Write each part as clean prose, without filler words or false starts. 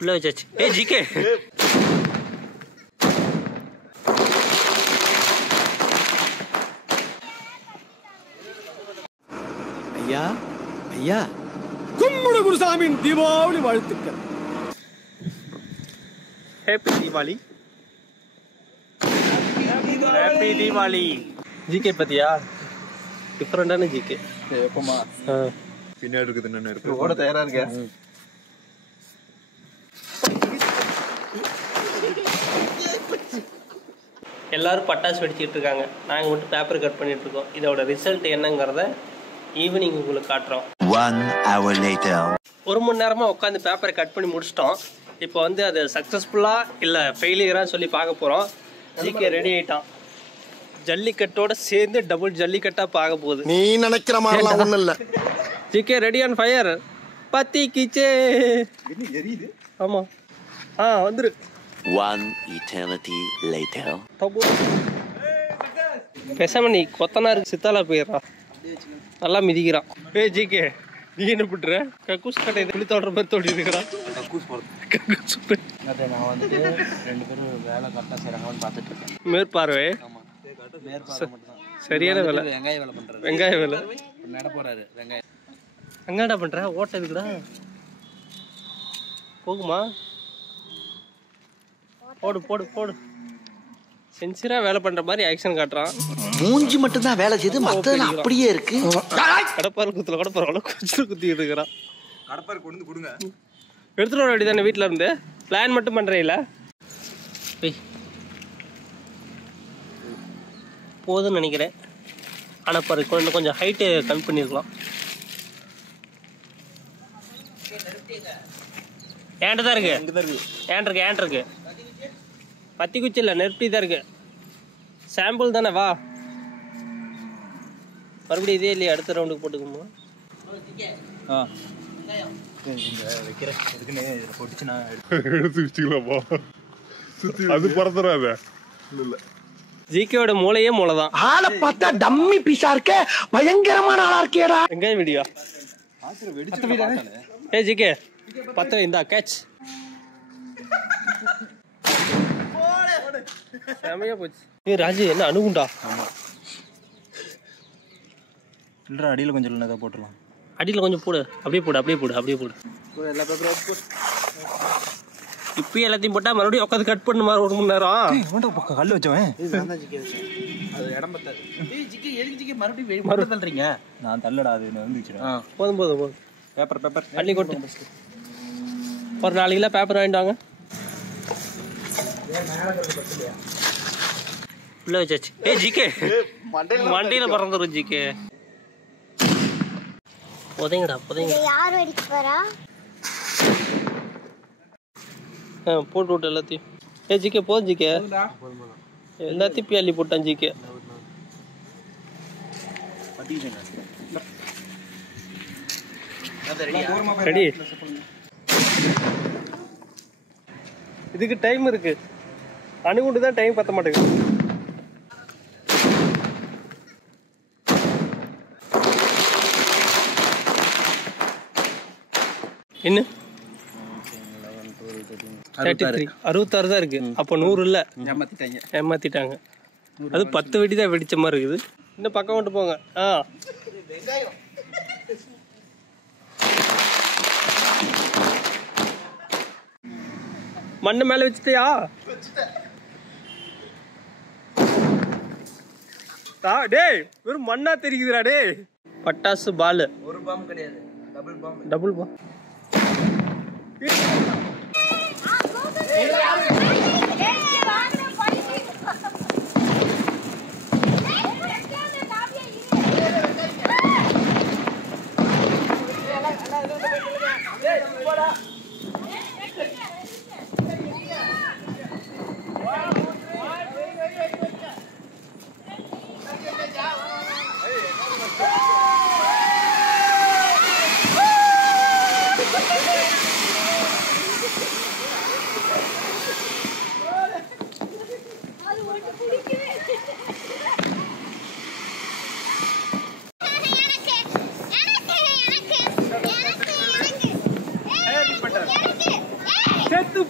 உள்ள வச்சாச்சு. ஏய் ஜிகே, ஐயா ஐயா, கும்முடு குருசாமியின் தீபாவளி வாழ்த்துக்கள். Happy Deepavali. Happy Deepavali. GK பத்தியா டிஃபரெண்டான ஜிகே. எப்பமா பின்னாடி இருக்குது என்ன இருக்கு? ஓட தயாரா இருக்க? எல்லாரும் பட்டாசு வெடிச்சிட்டு இருக்காங்க, நாங்கள் மட்டும் பேப்பர் கட் பண்ணிட்டு இருக்கோம். இதோட ரிசல்ட் என்னங்கிறத ஈவினிங் உங்களுக்கு காட்டுறோம். 1 hour later. 1 மணி நேரமாக உட்காந்து பேப்பரை கட் பண்ணி முடிச்சிட்டோம். இப்போ வந்து அது சக்ஸஸ்ஃபுல்லாக இல்லை ஃபெயிலியரான்னு சொல்லி பார்க்க போகிறோம். ஜிகே ரெடி ஆகிட்டான். ஜல்லிக்கட்டோட சேர்ந்து டபுள் ஜல்லிக்கட்டாக பார்க்க போகுது. நீ நினைக்கிற மாதிரிலாம் ஒண்ணும் இல்ல. GK ready on fire. பத்தி கிச்சே எரியுது. ஆமாம், வந்துரு. 1 eternity later. பேசாம நீ கொத்தனாருக்கு சித்தாலா போயிடுறா, நல்லா மிதிக்கிறான். ஜிகே நீ என்ன பண்ற? கக்கூஸ் கட்டை துளி தோடுற மாதிரி தோடி இருக்கிறான். நான் வந்துட்டு 2 பேரும் வேலை கரெக்டாக செய்கிறாங்கன்னு பார்த்துட்டு இருக்கேன். மேற்பார்வை. சரியான வேலை. வெங்காய வேலை பண்ணுறாரு. வெங்காய வேலை நட போறாரு. வெங்காயம் எங்கடா பண்ற? ஓட்ட இருக்குடா, போகுமா? போடு போடு போடு. சென்சிரா வேலை பண்ற மாதிரி ஆக்ஷன் காட்டுறான். மூஞ்சி மட்டும் தான் வேலை செய்து, மத்ததெல்லாம் அப்படியே இருக்கு. கடப்பாரு குத்துல கூட பரவாயில்ல, கொஞ்சம் குத்திட்டு இருக்கிறான். கடப்பாரு கொண்டு வந்து கொடுங்க. எடுத்துட்டு வர வேண்டியதானே வீட்டில் இருந்து. பிளான் மட்டும் பண்ணுறீங்கள? போதுன்னு நினைக்கிறேன். ஆனால் பாரு, கொஞ்சம் ஹைட்டு கம்மி பண்ணியிருக்கலாம். ஏன்ட்டு தான் இருக்கு. ஏன் இருக்கு பத்தி குச்சி இல்லை, நெருப்பி தான் இருக்கு. சாம்பிள் தானே, வா. மறுபடியும் இதே இல்லையா? அடுத்த ரவுண்டுக்கு போட்டுக்குமா? ஜிகேவோட மூளையே மூளைதான். ஆளை பார்த்தா டம்மி பீஸா இருக்க, பயங்கரமான ஆளா இருக்கேடா. வெங்காயம் வீடியோ. ஜிகே பத்த இந்தா கேட்ச். செமையா போச்சு. ராஜு என்ன அணுகுண்டா? இல்ல அடியில கொஞ்சம் இல்ல போட்டுடலாம். அடியில் கொஞ்சம் போடு. அப்படியே போடு. எல்லா பேப்பரும் போடு. இப்பயும் எல்லாத்தையும் போட்டா மறுபடியும் உட்காந்து கட் பண்ண மாதிரி 1 மணி நேரம். கல் வச்சவன் அது இடம் பத்தாது. ஜிகே எதுக்கு ஜிகே மறுபடியும் தள்ளுறீங்க? நான் தள்ளடா, அது வந்துச்சு. போதும். பேப்பர் அள்ளி கொட்டு. ஒரு 4 கிலோ பேப்பர் வாங்கிட்டு வாங்க. உள்ள வச்சாச்சு. ஜிகே மண்டையில பறந்துரும். ஜிகே புதைங்கடா. யார் வெடிக்க போறா? போட்டு விட்டு எல்லாத்தையும். ஜிகே போதும். ஜிகே எல்லாத்தையும் பியாலி போட்டான். GK ready. இதுக்கு டைம் இருக்கு. அணுகுண்டு தான் டைம் பத்த மாட்டேங்குது. என்ன 66 தான் இருக்கு. அப்போ 100 இல்ல, ஏமாத்திட்டாங்க. அது 10 வெடி தான் வெடிச்ச மாதிரி இருக்குது. இன்னும் பக்கம் விட்டு போங்க. மண்ணை மேல வச்சுட்டியா? டேய் வெறும் மண்ணா தெரியுதுடா. டேய் பட்டாசு பால். ஒரு பாம் கிடையாது, டபுள் பாம்.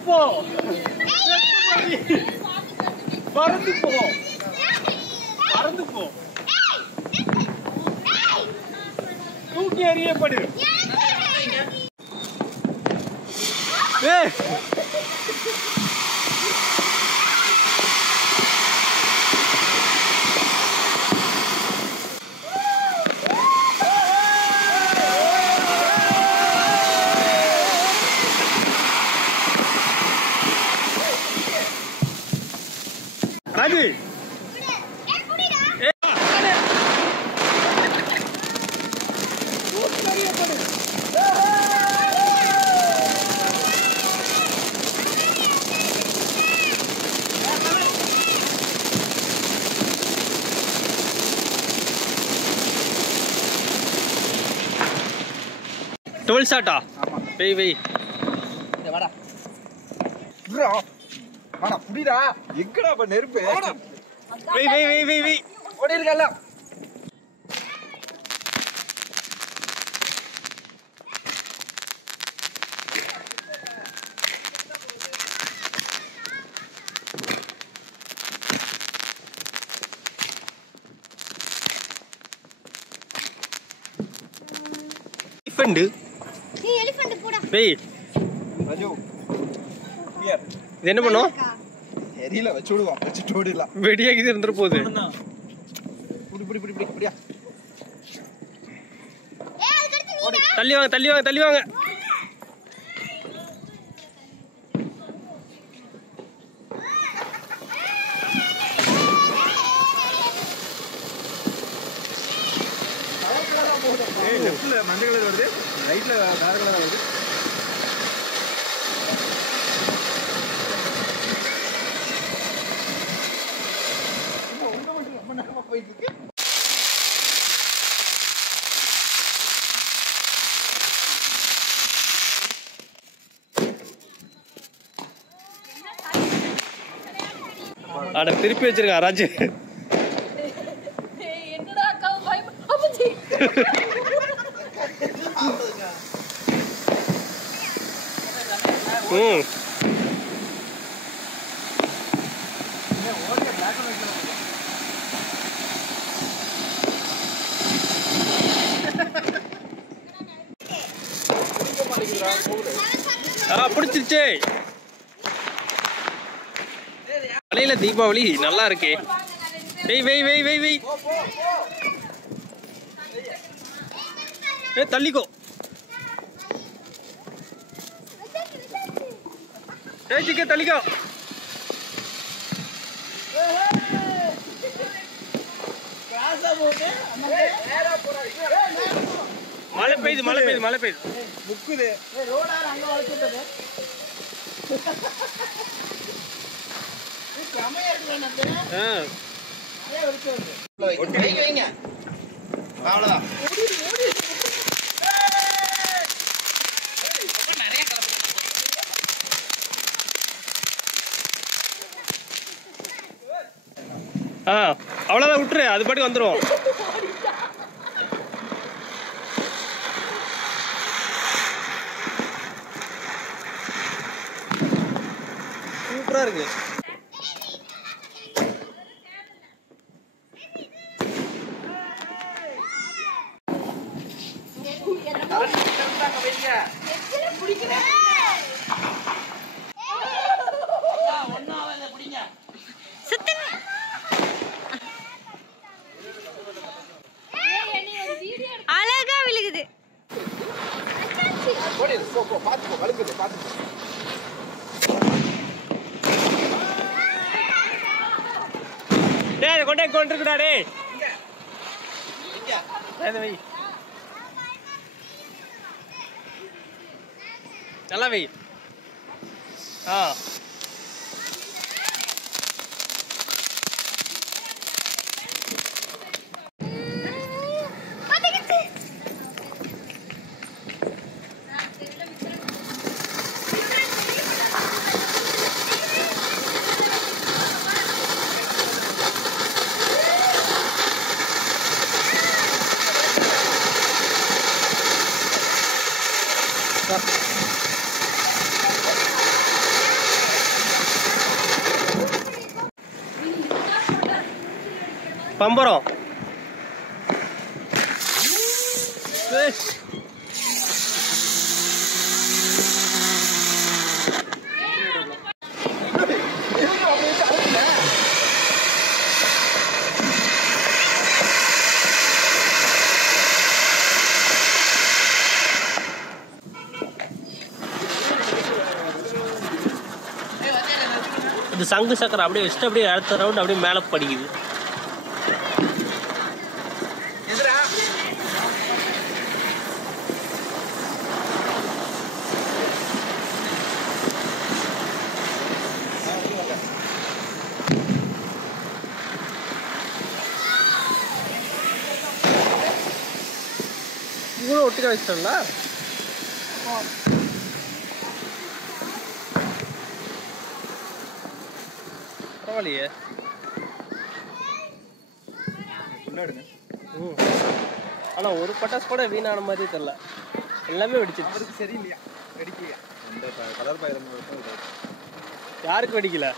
போ பறந்து போ பறந்து போ தூக்கி எறியப்படு ஏய் ராஜு டுவெல் ஷாட்டா வெய் வெய் வாடா வாடா புடிடா எங்கடா இப்ப நெருப்பு வெய் வெய் வெய் வெய் வெய் ஓடி இருக்கல எலிஃபண்ட் நீ எலிஃபண்ட் போடா வெய் ராஜு ஹியர் இது என்ன பண்ணும் எரியில வச்சு விடுவோம் வச்சுட்டு ஓடிடலாம் வெடியாகி இருந்துற போகுது புடி புடி புடி புடி புடியா ஏய் அது கடிச்சு நீடா தள்ளி வாங்க தள்ளி வாங்க தள்ளி வாங்க லெஃப்ட்ல மஞ்சள் கலர் வருது ரைட்ல வேற கலர் வருது அட திருப்பி வச்சிருக்கான் ராஜு என்னடா அக்கா பை அப்படி ம் பிடிச்சிருச்சே தலையில தீபாவளி நல்லா இருக்கே வெய் வெய் வெய் வெய் வெய் ஏ தள்ளிக்கோ ஏ சிக்கே தள்ளிக்கோ மழை பெய்யுது மழை பெய்யுது மழை பெய்யுது முக்குது அங்க வளைச்சிட்டது கமையா இருக்கு ஆ வைங்க அவ்வளவுதான் அவ்வளோதான் விட்டுரு அது பாட்டுக்கு வந்துடும் சூப்பராக இருக்கு அழகா விழுகுது பாத்துக்கோ வழுக்குது பாத்துக்கோ டேய் கொண்டே கொண்டிருக்குடா டேய் வை நல்லா வை ஆ பம்பரம். இந்த சங்கு சக்கரை அப்படியே வச்சுட்டு அப்படியே அடுத்த ரவுண்ட் அப்படியே மேலே படிக்குது. இவ்வளோ ஒட்டுக்கா வச்சிட்டோம்ல. பரவாயில்லையே. ஆனால் ஒரு பட்டாசு கூட வீணான மாதிரி தெரியல. எல்லாமே வெடிச்சிருச்சு. சரியில்லையா? வெடிக்கலையா? அந்த கலர் பாயிரம் யாருக்கு வெடிக்கல?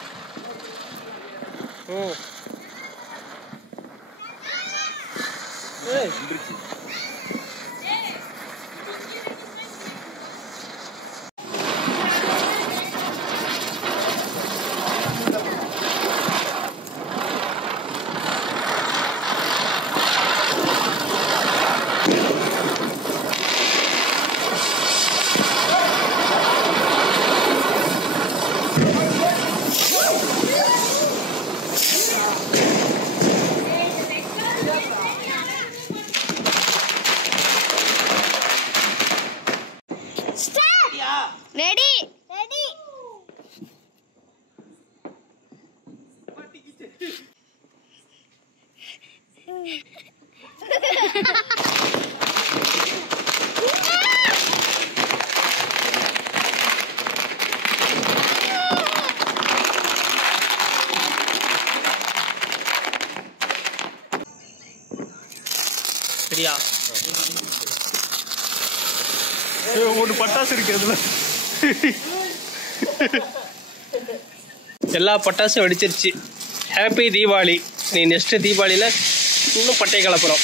Ready ready. சரியா? ஒரு பட்டாசு இருக்கு அதுல. எல்லா பட்டாசும் வெடிச்சிருச்சு. ஹாப்பி தீபாவளி. நீ நெக்ஸ்ட் தீபாவளியில் இன்னும் பட்டை கலப்புறோம்.